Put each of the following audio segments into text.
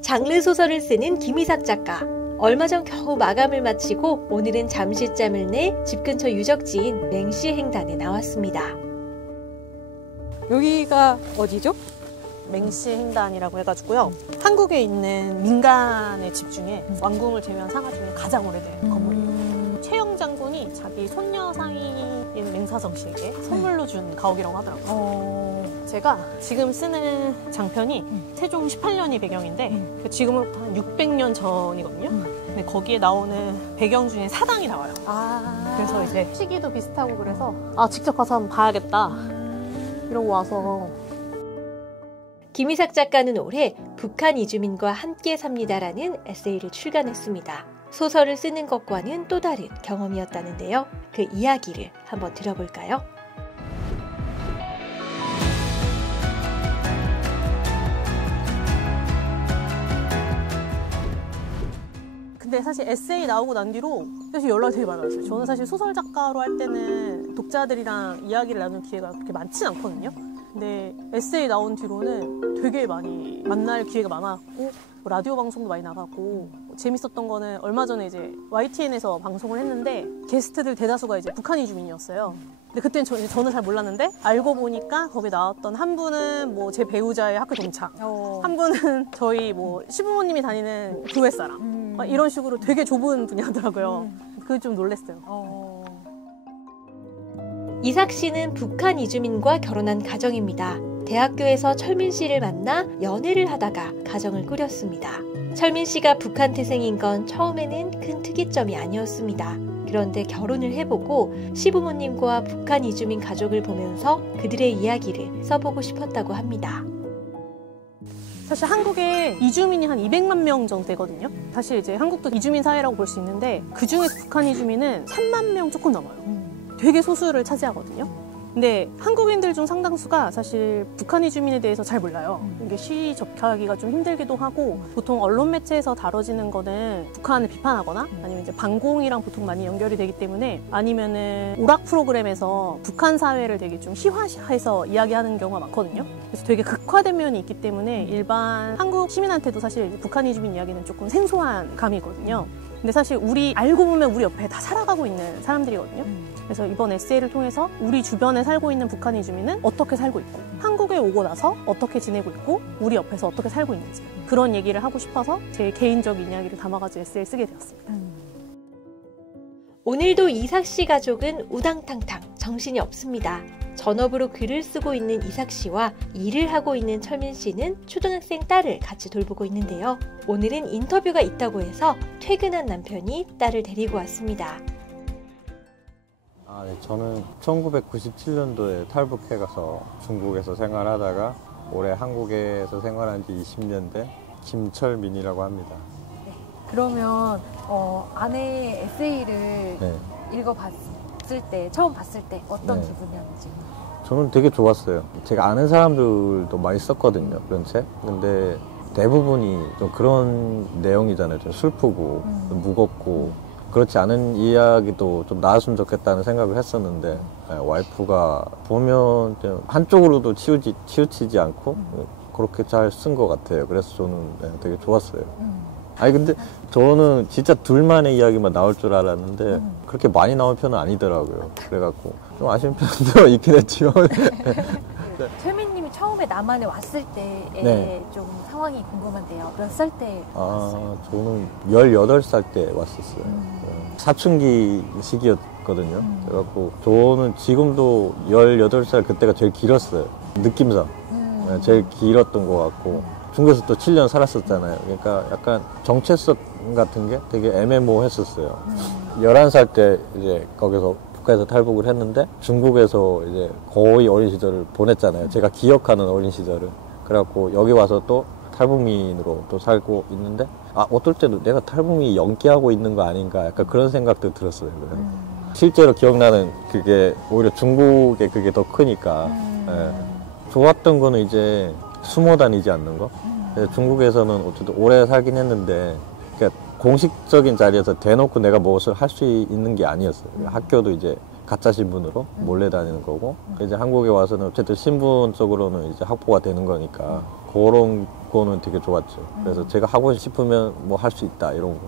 장르 소설을 쓰는 김이삭 작가. 얼마 전 겨우 마감을 마치고 오늘은 잠시짬을 내 집 근처 유적지인 맹시 횡단에 나왔습니다. 여기가 어디죠? 맹시 횡단이라고 해가지고요. 한국에 있는 민간의 집 중에 왕궁을 제외한 상하 중에 가장 오래된 건물이에요. 최영 장군이 자기 손녀 사이인 맹사정 씨에게 선물로 준 가옥이라고 하더라고요. 제가 지금 쓰는 장편이 세종 18년이 배경인데 지금으로부터 한 600년 전이거든요. 근데 거기에 나오는 배경 중에 사당이 나와요. 그래서 이제 시기도 비슷하고 그래서 직접 가서 한번 봐야겠다 이러고 와서. 김이삭 작가는 올해 북한 이주민과 함께 삽니다라는 에세이를 출간했습니다. 소설을 쓰는 것과는 또 다른 경험이었다는데요. 그 이야기를 한번 들어볼까요? 근데 사실 에세이 나오고 난 뒤로 사실 연락이 되게 많았어요. 저는 사실 소설 작가로 할 때는 독자들이랑 이야기를 나눌 기회가 그렇게 많진 않거든요. 근데 에세이 나온 뒤로는 되게 많이 만날 기회가 많았고 라디오 방송도 많이 나가고 재밌었던 거는 얼마 전에 이제 YTN에서 방송을 했는데 게스트들 대다수가 이제 북한 이주민이었어요. 근데 그때는 저는 잘 몰랐는데 알고 보니까 거기 나왔던 한 분은 뭐 제 배우자의 학교 동창, 한 분은 저희 뭐 시부모님이 다니는 교회 사람, 이런 식으로 되게 좁은 분야더라고요. 그게 좀 놀랐어요. 이삭 씨는 북한 이주민과 결혼한 가정입니다. 대학교에서 철민 씨를 만나 연애를 하다가 가정을 꾸렸습니다. 철민 씨가 북한 태생인 건 처음에는 큰 특이점이 아니었습니다. 그런데 결혼을 해보고 시부모님과 북한 이주민 가족을 보면서 그들의 이야기를 써보고 싶었다고 합니다. 사실 한국에 이주민이 한 200만 명 정도 되거든요. 사실 이제 한국도 이주민 사회라고 볼 수 있는데 그중에서 북한 이주민은 3만 명 조금 넘어요. 되게 소수를 차지하거든요. 근데 한국인들 중 상당수가 사실 북한 이주민에 대해서 잘 몰라요. 이게 시의 접하기가 좀 힘들기도 하고 보통 언론 매체에서 다뤄지는 거는 북한을 비판하거나 아니면 이제 반공이랑 보통 많이 연결이 되기 때문에 아니면은 오락 프로그램에서 북한 사회를 되게 좀 희화해서 이야기하는 경우가 많거든요. 그래서 되게 극화된 면이 있기 때문에 일반 한국 시민한테도 사실 북한 이주민 이야기는 조금 생소한 감이 있거든요. 근데 사실 알고 보면 우리 옆에 다 살아가고 있는 사람들이거든요. 그래서 이번 에세이를 통해서 우리 주변에 살고 있는 북한 이주민은 어떻게 살고 있고 한국에 오고 나서 어떻게 지내고 있고 우리 옆에서 어떻게 살고 있는지 그런 얘기를 하고 싶어서 제 개인적인 이야기를 담아가지고 에세이를 쓰게 되었습니다. 오늘도 이삭 씨 가족은 우당탕탕 정신이 없습니다. 전업으로 글을 쓰고 있는 이삭 씨와 일을 하고 있는 철민 씨는 초등학생 딸을 같이 돌보고 있는데요. 오늘은 인터뷰가 있다고 해서 퇴근한 남편이 딸을 데리고 왔습니다. 네, 저는 1997년도에 탈북해 가서 중국에서 생활하다가 올해 한국에서 생활한 지 20년 된 김철민이라고 합니다. 네. 그러면 아내의 에세이를 읽어봤을 때, 처음 봤을 때 어떤 기분이었는지? 저는 되게 좋았어요. 제가 아는 사람들도 많이 썼거든요, 그런 책. 근데 대부분이 좀 그런 내용이잖아요. 좀 슬프고 좀 무겁고 그렇지 않은 이야기도 좀 나왔으면 좋겠다는 생각을 했었는데 와이프가 보면 좀 한쪽으로도 치우치지 않고 그렇게 잘 쓴 것 같아요. 그래서 저는 되게 좋았어요. 아니 근데 저는 진짜 둘만의 이야기만 나올 줄 알았는데 그렇게 많이 나온 편은 아니더라고요. 그래갖고 좀 아쉬운 편도 있긴 했지만 철민님이 처음에 남한에 왔을 때의 좀 상황이 궁금한데요. 몇 살 때 왔어요? 저는 18살 때 왔었어요. 사춘기 시기였거든요. 그래갖고 저는 지금도 18살 그때가 제일 길었어요. 느낌상. 제일 길었던 것 같고 중국에서 또 7년 살았었잖아요. 그러니까 약간 정체성 같은 게 되게 애매모호했었어요. 11살 때 이제 거기서 북한에서 탈북을 했는데 중국에서 이제 거의 어린 시절을 보냈잖아요. 제가 기억하는 어린 시절을. 그래갖고 여기 와서 또 탈북민으로 또 살고 있는데 어떨 때도 내가 탈북민이 연기하고 있는 거 아닌가 약간 그런 생각도 들었어요. 실제로 기억나는 그게 오히려 중국에 그게 더 크니까 좋았던 거는 이제 숨어 다니지 않는 거. 중국에서는 어쨌든 오래 살긴 했는데 그러니까 공식적인 자리에서 대놓고 내가 무엇을 할 수 있는 게 아니었어요. 학교도 이제 가짜 신분으로 몰래 다니는 거고 이제 한국에 와서는 어쨌든 신분적으로는 이제 확보가 되는 거니까 그런 그거는 되게 좋았죠. 그래서 제가 하고 싶으면 뭐 할 수 있다 이런 거.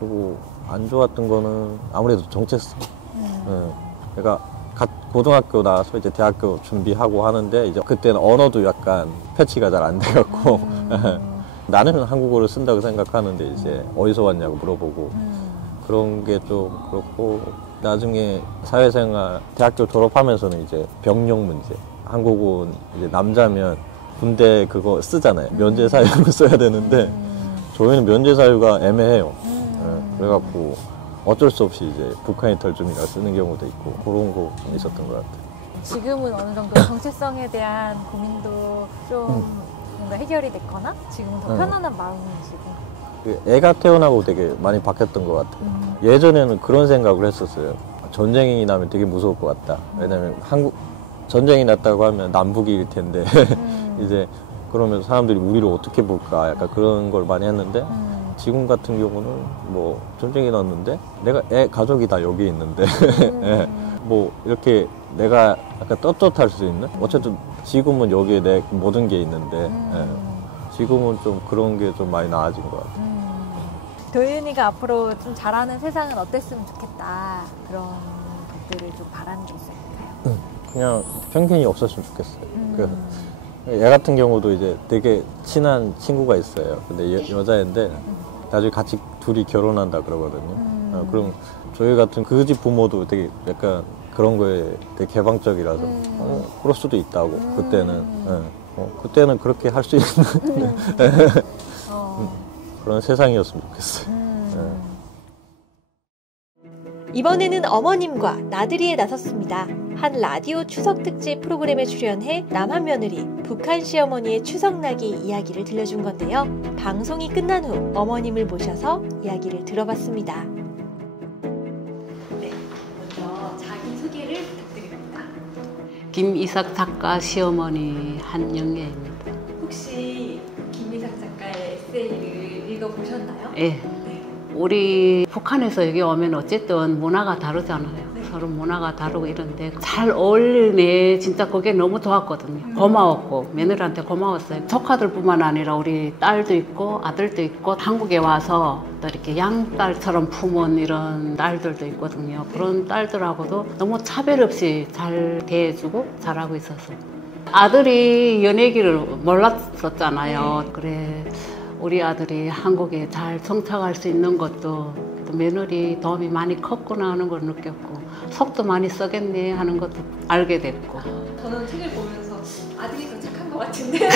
그리고 안 좋았던 거는 아무래도 정체성. 그러니까 고등학교 나와서 이제 대학교 준비하고 하는데 이제 그때는 언어도 약간 패치가 잘 안 돼갖고 나는 한국어를 쓴다고 생각하는데 이제 어디서 왔냐고 물어보고 그런 게 좀 그렇고 나중에 사회생활 대학교 졸업하면서는 이제 병력 문제. 한국은 이제 남자면 군대 그거 쓰잖아요. 면제 사유로 써야 되는데 저희는 면제 사유가 애매해요. 그래갖고 어쩔 수 없이 이제 북한이 털좀이라 쓰는 경우도 있고 그런 거 좀 있었던 것 같아요. 지금은 어느 정도 정체성에 대한 고민도 좀 뭔가 해결이 됐거나 지금은 더 편안한 마음이시고. 애가 태어나고 되게 많이 바뀌었던 것 같아요. 예전에는 그런 생각을 했었어요. 전쟁이 나면 되게 무서울 것 같다. 왜냐면 전쟁이 났다고 하면 남북일 텐데 이제 그러면 사람들이 우리를 어떻게 볼까 약간 그런 걸 많이 했는데 지금 같은 경우는 뭐 전쟁이 났는데 내가 가족이 다 여기 있는데 뭐 이렇게 내가 약간 떳떳할 수 있는 어쨌든 지금은 여기에 내 모든 게 있는데 지금은 좀 그런 게 좀 많이 나아진 것 같아요. 도윤이가 앞으로 좀 잘하는 세상은 어땠으면 좋겠다 그런 것들을 좀 바라는 게 있을까요? 그냥 편견이 없었으면 좋겠어요. 얘 같은 경우도 이제 되게 친한 친구가 있어요. 근데 여자인데 나중에 같이 둘이 결혼한다 그러거든요. 그럼 저희 같은 그 집 부모도 되게 약간 그런 거에 되게 개방적이라서 그럴 수도 있다고 그때는 그렇게 할 수 있는 그런 세상이었으면 좋겠어요. 이번에는 어머님과 나들이에 나섰습니다. 한 라디오 추석 특집 프로그램에 출연해 남한 며느리 북한 시어머니의 추석나기 이야기를 들려준 건데요. 방송이 끝난 후 어머님을 모셔서 이야기를 들어봤습니다. 네, 먼저 자기소개를 부탁드립니다. 김이삭 작가 시어머니 한영애입니다. 혹시 김이삭 작가의 에세이를 읽어보셨나요? 네. 우리 북한에서 여기 오면 어쨌든 문화가 다르잖아요. 서로 문화가 다르고 이런데 잘 어울리네. 진짜 그게 너무 좋았거든요. 고마웠고 며느리한테 고마웠어요. 조카들뿐만 아니라 우리 딸도 있고 아들도 있고 한국에 와서 또 이렇게 양딸처럼 품은 이런 딸들도 있거든요. 그런 딸들하고도 너무 차별 없이 잘 대해주고 잘하고 있어서 아들이 연예기를 몰랐었잖아요. 그래 우리 아들이 한국에 잘 정착할 수 있는 것도 또 며느리 도움이 많이 컸구나 하는 걸 느꼈고 속도 많이 써겠네 하는 것도 알게 됐고. 저는 책을 보면서 아들이 더 착한 것 같은데.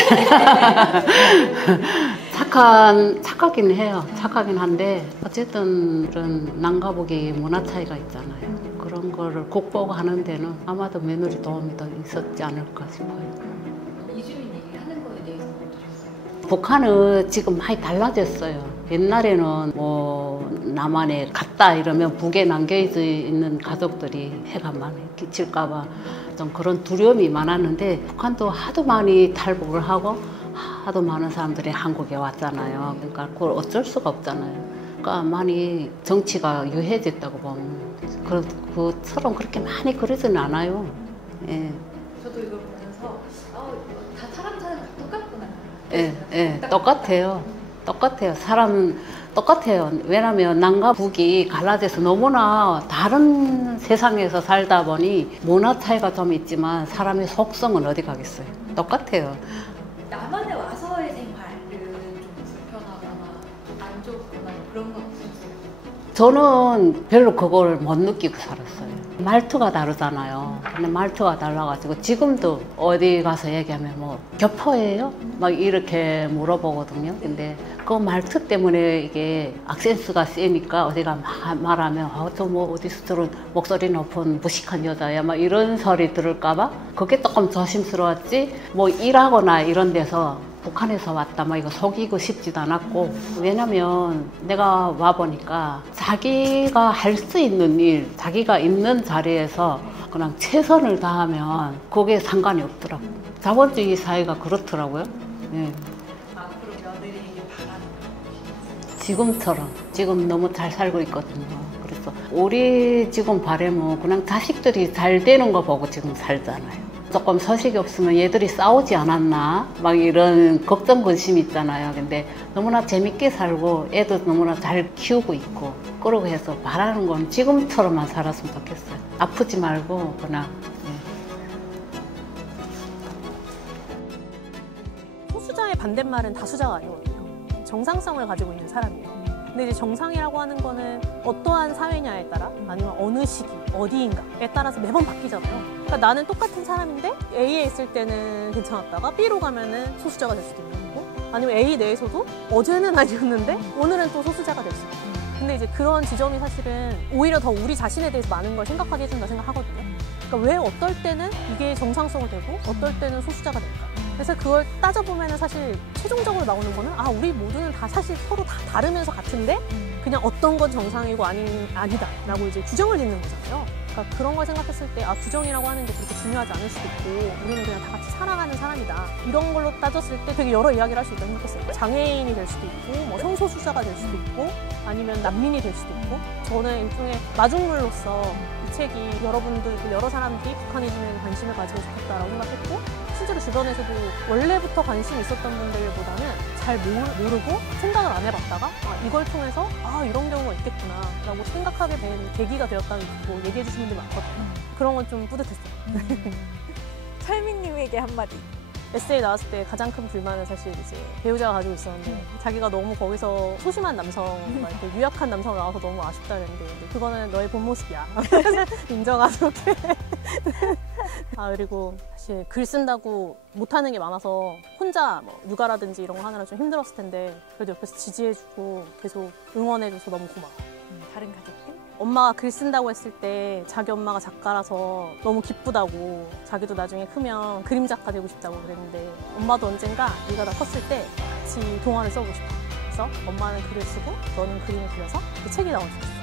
착하긴 해요. 착하긴 한데 어쨌든 이런 남과북이 문화 차이가 있잖아요. 그런 거를 극복하는 데는 아마도 며느리 도움이 더 있었지 않을까 싶어요. 이주민 얘기하는 거에 대해서 어떠셨어요? 북한은 지금 많이 달라졌어요. 옛날에는 뭐 남한에 갔다 이러면 북에 남겨져 있는 가족들이 해가 많이 끼칠까봐 좀 그런 두려움이 많았는데 북한도 하도 많이 탈북을 하고 하도 많은 사람들이 한국에 왔잖아요. 그러니까 그걸 어쩔 수가 없잖아요. 그러니까 많이 정치가 유해졌다고 보면 그처럼 그렇게 많이 그러지는 않아요. 예. 저도 이걸 보면서 다 사람 사는 거 똑같구나. 예, 똑같아요. 사람 똑같아요. 왜냐면 남과 북이 갈라져서 너무나 다른 세상에서 살다 보니 문화 차이가 좀 있지만 사람의 속성은 어디 가겠어요. 똑같아요. 남한에 와서의 생활은 좀 불편하거나 안 좋거나 그런 거 없었어요? 저는 별로 그걸 못 느끼고 살았어요. 말투가 다르잖아요. 근데 말투가 달라가지고 지금도 어디 가서 얘기하면 뭐 교포예요? 막 이렇게 물어보거든요. 근데 그 말투 때문에 이게 악센스가 세니까 어디가 말하면 저 뭐 어디서 저런 목소리 높은 무식한 여자야 막 이런 소리 들을까봐 그게 조금 조심스러웠지. 뭐 일하거나 이런 데서 북한에서 왔다 막 이거 속이고 싶지도 않았고, 왜냐면 내가 와보니까 자기가 할 수 있는 일, 자기가 있는 자리에서 그냥 최선을 다하면 그게 상관이 없더라고요. 자본주의 사회가 그렇더라고요. 네. 앞으로 며느리에게 바라는 지금처럼 지금 너무 잘 살고 있거든요. 그래서 우리 지금 바람은 그냥 자식들이 잘 되는 거 보고 지금 살잖아요. 조금 소식이 없으면 얘들이 싸우지 않았나? 막 이런 걱정, 근심이 있잖아요. 근데 너무나 재밌게 살고 애도 너무나 잘 키우고 있고 그러고 해서 바라는 건 지금처럼만 살았으면 좋겠어요. 아프지 말고 그냥. 소수자의 반대말은 다수자가 아니거든요. 정상성을 가지고 있는 사람이에요. 근데 이제 정상이라고 하는 거는 어떠한 사회냐에 따라 아니면 어느 시기, 어디인가에 따라서 매번 바뀌잖아요. 그러니까 나는 똑같은 사람인데 A에 있을 때는 괜찮았다가 B로 가면은 소수자가 될 수도 있는 거고 아니면 A 내에서도 어제는 아니었는데 오늘은 또 소수자가 될 수도 있고 근데 이제 그런 지점이 사실은 오히려 더 우리 자신에 대해서 많은 걸 생각하게 해준다 생각하거든요. 그러니까 왜 어떨 때는 이게 정상성을 되고 어떨 때는 소수자가 될까? 그래서 그걸 따져보면 사실 최종적으로 나오는 거는 아 우리 모두는 다 사실 서로 다 다르면서 같은데 그냥 어떤 건 정상이고 아니다 라고 이제 규정을 짓는 거잖아요. 그러니까 그런 걸 생각했을 때 아 규정이라고 하는 게 그렇게 중요하지 않을 수도 있고 우리는 그냥 다 같이 살아가는 사람이다 이런 걸로 따졌을 때 되게 여러 이야기를 할 수 있다고 생각했어요. 장애인이 될 수도 있고 뭐 성소수자가 될 수도 있고 아니면 난민이 될 수도 있고 저는 일종의 마중물로서 이 책이 여러분들 여러 사람들이 북한이즘에 관심을 가지고 싶었다라고 생각했고 실제로 주변에서도 원래부터 관심이 있었던 분들보다는 잘 모르고 생각을 안 해봤다가 아, 이걸 통해서 아 이런 경우가 있겠구나 라고 생각하게 된 계기가 되었다는 거 얘기해 주시는 분들이 많거든요. 그런 건 좀 뿌듯했어요. 철민님에게 한마디. 에세이 나왔을 때 가장 큰 불만은 사실 이제 배우자가 가지고 있었는데 자기가 너무 거기서 소심한 남성, 이렇게 유약한 남성 나와서 너무 아쉽다 그랬는데 그거는 너의 본 모습이야. 인정하도록 해. 아 그리고 사실 글 쓴다고 못하는 게 많아서 혼자 뭐 육아라든지 이런 거 하느라 좀 힘들었을 텐데 그래도 옆에서 지지해주고 계속 응원해줘서 너무 고마워. 다른 가족들? 엄마가 글 쓴다고 했을 때 자기 엄마가 작가라서 너무 기쁘다고 자기도 나중에 크면 그림 작가 되고 싶다고 그랬는데 엄마도 언젠가 네가 다 컸을 때 같이 동화를 써보고 싶어. 그래서 엄마는 글을 쓰고 너는 그림을 그려서 그 책이 나오면 좋겠어.